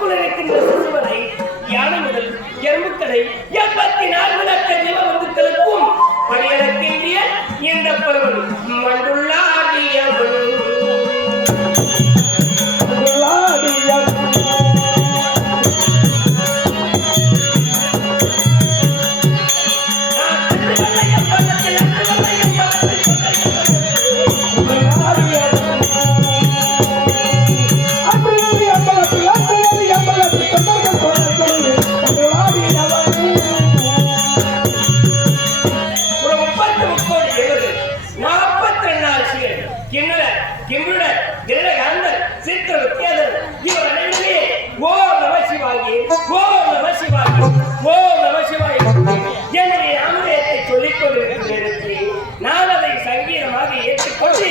கருவுக்குள் இருக்கின்ற சிசுவனை யானை முதல் எறும்புக்கடை 84 லட்ச ஜீவபந்துக்களுக்கும் படியளக்கின்ற இந்த பருவம் மண்டுள்ளாடியவன் நான் அதை சங்கீதமாக ஏற்றுக்கொண்டு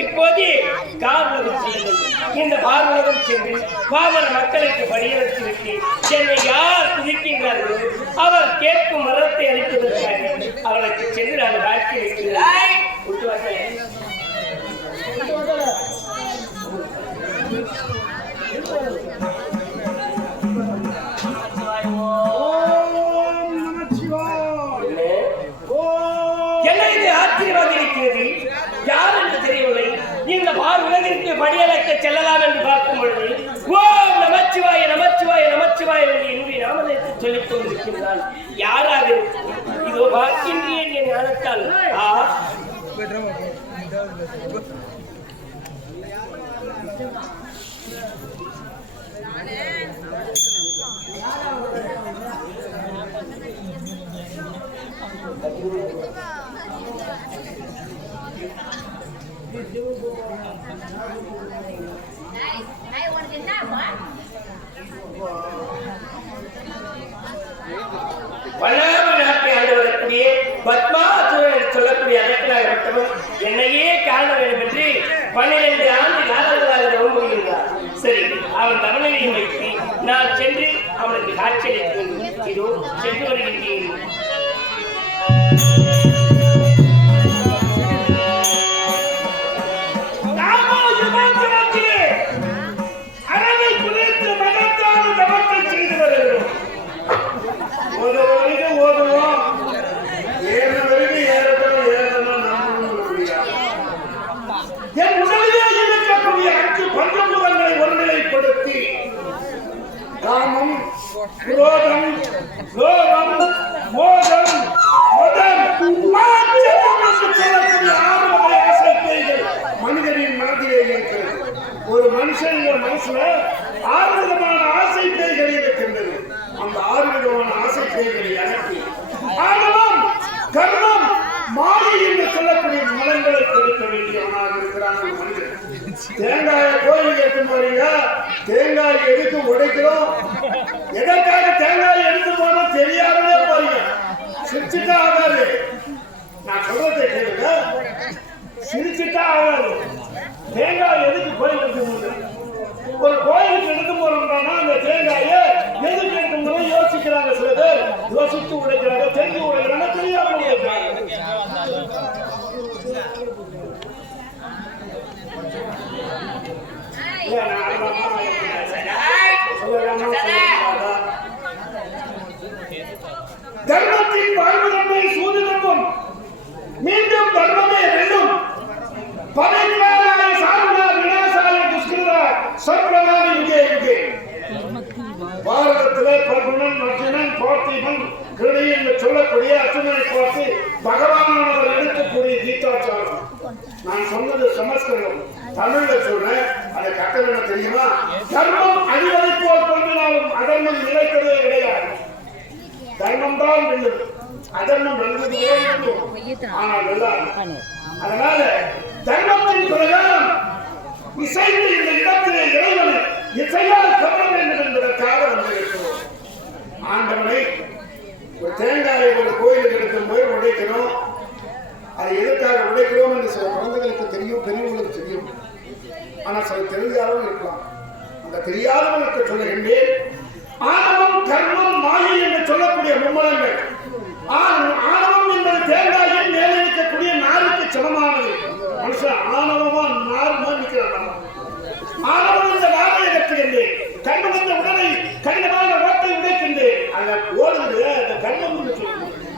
இப்போது இந்த பார்வலகம் சென்று பாமர மக்களுக்கு படியளித்து என்னை யார் துதிக்கின்றார்கள் அவர் கேட்கும் மரத்தை அளிப்பதற்காக அவர்களுக்கு சென்று நான் காட்சி வைக்கிறேன். என்ன இது ஆச்சரியமாக இருக்கிறது? யார் என்று தெரியவில்லை. இந்த பார் உலகிற்கு படியளக்க செல்லலாம் என்று பார்க்கும் பொழுது ஓம் நமச்சிவாய நமச்சிவாய நமச்சிவாய என்று நாமதேற்று சொல்லிக் கொண்டிருக்கின்றான். யாராக இதோ பார்க்கின்றேன் என் ஞானத்தால். நாட்டை ஆண்டவரக்கூடிய பத்மாசுரன் என்று சொல்லக்கூடிய அதற்காகப்பட்டவன் என்னையே காண வேண்டும் என்று 12 ஆண்டு காலங்களாக நம்புகின்றார். சரி, அவன் தமிழையும் வைத்து நான் சென்று அவனுக்கு காட்சியளிக்கிறேன். இதோ சென்று வருகின்றேன். காமம், குரோதம், லோகம், மோகம், மதம், சொல்லக்கூடிய 6 வகை ஆசைகள் மனிதனின் மனதிலே இருக்கிறது. ஒரு மனுஷன் மனசுல 6 விதமான ஆசை பேய்கள் இருக்கின்றது. அந்த 6 விதமான ஆசை பேய்களை அடக்கி ஆணவம், கர்மம், மாயை என்று சொல்லக்கூடிய மலங்களை கொடுக்க வேண்டியவனாக இருக்கிறான் ஒரு மனிதன். தேங்காய கோயிலுக்கு எடுத்து போறீங்க, தேங்காய் எதுக்கு உடைக்கிறோம், எதற்காக தேங்காய் எடுத்து போனோம் தெரியாமலே போறீங்க. சிரிச்சுட்டா ஆகாது. நான் சொல்றதை கேளுங்க, சிரிச்சுட்டா ஆகாது. தேங்காய் எதுக்கு கோயிலுக்கு போகுது? ஒரு கோயிலுக்கு எடுத்து போறோம்னா அந்த தேங்காயை எதுக்கு எடுக்கணும் யோசிக்கிறாங்க. சில பேர் யோசித்து உடைக்கிறாங்க, தெரிஞ்சு உடைக்கிறாங்க, தெரியாம உடைக்கிறாங்க. தர்மத்தின் வாழ்வதன்மை சூதுதர்மம் மீண்டும் தர்மமே வெல்லும். பதைக்காராய சாருணார் விநாசாய துஷ்கிருதா சர்வநாமி யுகே யுகே. பாரதத்திலே பகுணன், அர்ஜுனன், பார்த்திபன், கிருணி என்று கண்ணனை பார்த்து பகவானவர் எடுக்கக்கூடிய கீதாச்சாரம். நான் சொன்னது சமஸ்கிருதம், தமிழ்ல சொல்றேன். அதை கட்டணம் என்ன தெரியுமா? தர்மம் அழிவதை போல் தோன்றினாலும் அதர்மம் நிலைப்பதே கிடையாது. தர்மம் தான் வெல்லும், அதர்மம் வெல்வது ஆனால் வெல்லாது. அதனால தர்மத்தின் பிரகாரம் இசைந்து இந்த இடத்திலே இறைவனை இசையால் கவர வேண்டும் என்பதற்காக வந்திருக்கிறோம். ஆண்டவனை ஒரு தேங்காயை ஒரு கோயிலுக்கு எடுக்கும் போது உடைக்கிறோம். அதை எதற்காக உடைக்கிறோம் என்று சில குழந்தைகளுக்கு தெரியும், பெரியவர்களுக்கு தெரியும். ஆனால் சில தெரியாதவர்கள் இருக்கலாம். அந்த தெரியாதவர்களுக்கு சொல்லுகின்றேன், ஆணவம் கர்மம் மாயை என்று சொல்லக்கூடிய மும்மலங்கள். ஆணவம் என்பது தேங்காயின் மேலே இருக்கக்கூடிய நாருக்கு சமமானது. மனுஷன் ஆணவமா நார்மா நிற்கிறான். ஆணவம் இந்த நாரை இழக்கின்றேன், கர்மம் இந்த உடலை கடினமான ஓட்டை உடைக்கின்றேன். அந்த ஓடுது அந்த கர்மம்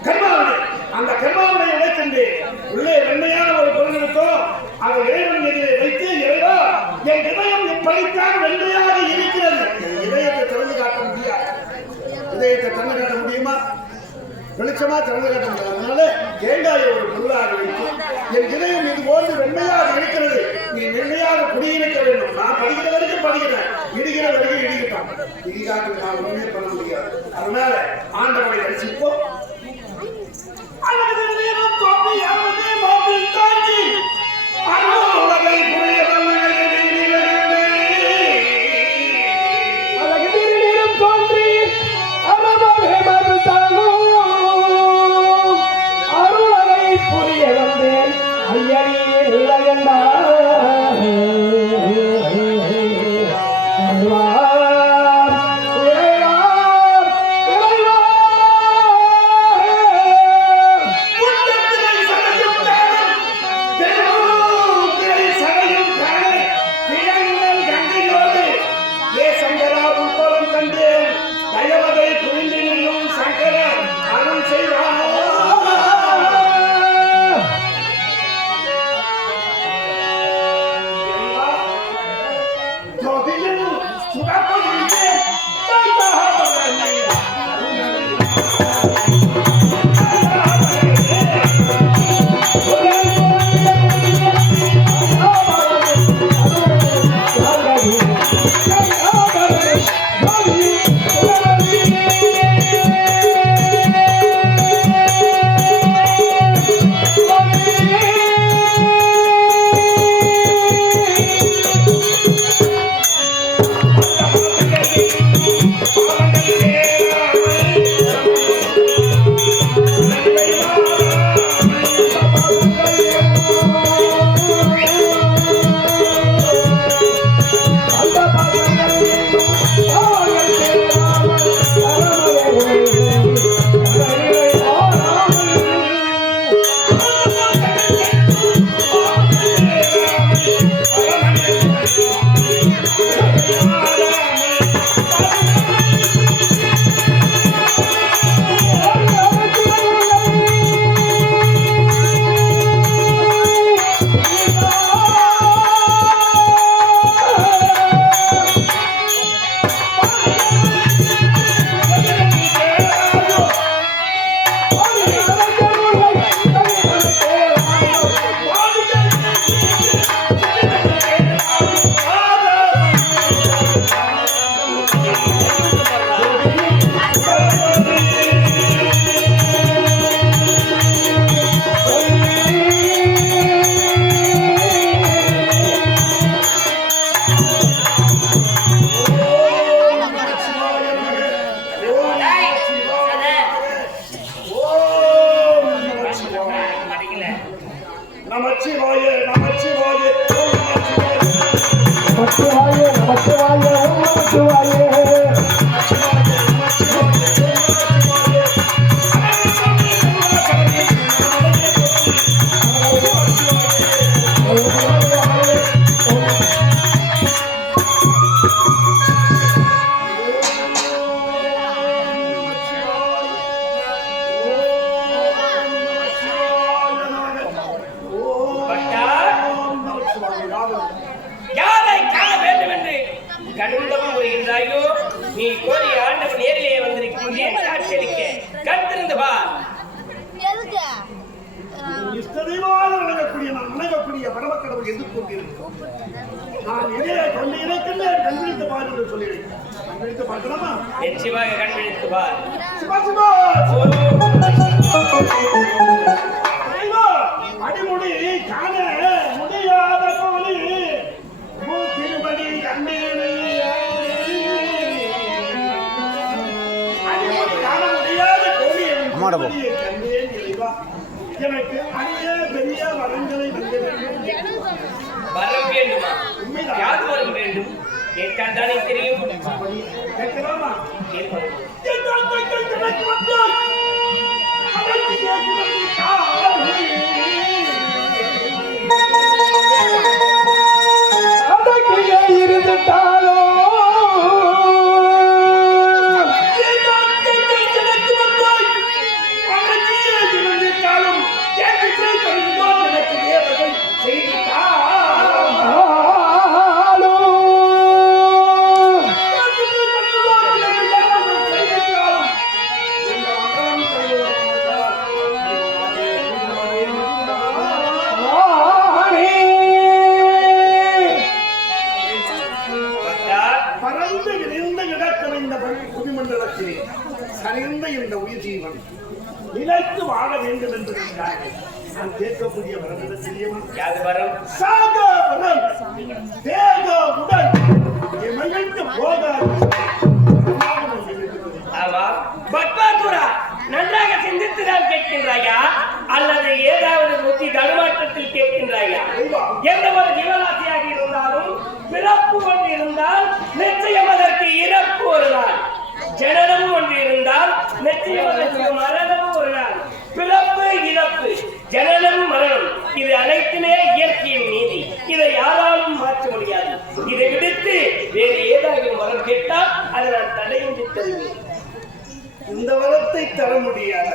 கர்மாவனை, அந்த கர்மாவனை உடைக்கின்றேன். உள்ளே வெண்மையான ஒரு பொருள் இருக்கோம், அதை இறைவன் எதிரே வைத்து, இறைவா என் இதயம் இப்படித்தான் வெண்மையாக இருக்கிறது. இதயத்தை திறந்து காட்ட முடியாது. இதயத்தை திறந்து காட்ட முடியுமா? வெளிச்சமா திறந்து காட்ட முடியாது. அதனால தேங்காயை ஒரு பொருளாக வைத்து, என் இதயம் இது போன்று வெண்மையாக இருக்கிறது, நீ வெண்மையாக குடியிருக்க வேண்டும். நான் படிக்கிற வரைக்கும் படிக்கிறேன், இடிக்கிற வரைக்கும் இடிக்கிட்டோம். இடிக்காட்டு நான் ஒண்ணுமே பண்ண முடியாது. அதனால ஆண்டவனை தரிசிப்போம். நீ தெய்வமாக விளங்கக்கூடிய நான் வணங்கக்கூடிய பரமக்கடவுள் எதிர்த்து கொண்டிருக்கிறோம். நான் இதை கொண்டு இருக்கின்றேன். கண்பிடித்து பாரு என்று சொல்லியிருக்கேன். கண்பிடித்து பார்க்கலாமா? நிச்சயமாக கண்பிடித்து பார். சிவா சிவா அடிமுடி காண முடியாத கோழி திருமணி கண்ணீர் அடிமுடி காண முடியாத கோழி கண்ணீர் இறைவா எனக்கு அரிய பெரிய வரங்களை வரம் வேண்டுமா? யாது வரம் வேண்டும்? கேட்டால் தானே தெரியும். கேட்கலாமா? இருந்துட்டாலோ சரிந்த இந்த உயிர் ஜீவன் நிலைத்து வாழ வேண்டும் என்று நான் கேட்கக்கூடிய வரம் தெரியுமா? யாது வரம்? சாக வரம், தேக உடல் மகிழ்ந்து போக. ஆமா, பத்மாசுரா, நன்றாக சிந்தித்துதான் கேட்கின்றாயா அல்லது ஏதாவது புத்தி தடுமாற்றத்தில் கேட்கின்றாயா? எந்த ஒரு ஜீவராசியாக இருந்தாலும் பிறப்பு ஒன்று இருந்தால் நிச்சயம் அதற்கு இறப்பு ஒரு நாள், ஜனனம் ஒன்று இருந்தால் நிச்சயம் அதற்கு மரணம் ஒரு நாள். பிறப்பு இறப்பு ஜனனம் மரணம் இது அனைத்துமே இயற்கையின் நீதி. இதை யாராலும் மாற்ற முடியாது. இதை விடுத்து வேறு ஏதாவது வரம் கேட்டால் அதை நான் தடையின்றி தருவேன். இந்த வரத்தை தர முடியாது.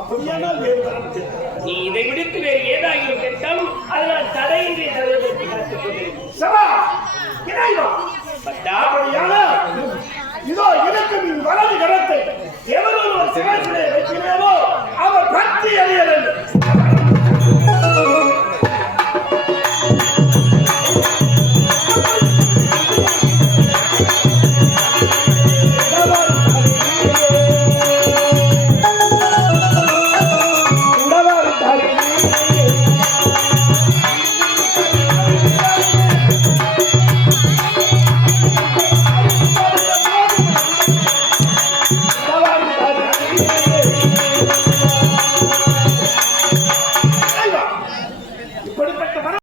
அப்படியானால் வேறு வரம் கேட்கிறார். நீ இதை விடுத்து வேறு ஏதாவது கேட்டாலும் அதை நான் தடையின்றி தருவதற்கு கற்றுக்கொண்டேன். இதோ இருக்கும் வலது கரத்தை எவரொரு சிவத்திலே வைக்கிறேனோ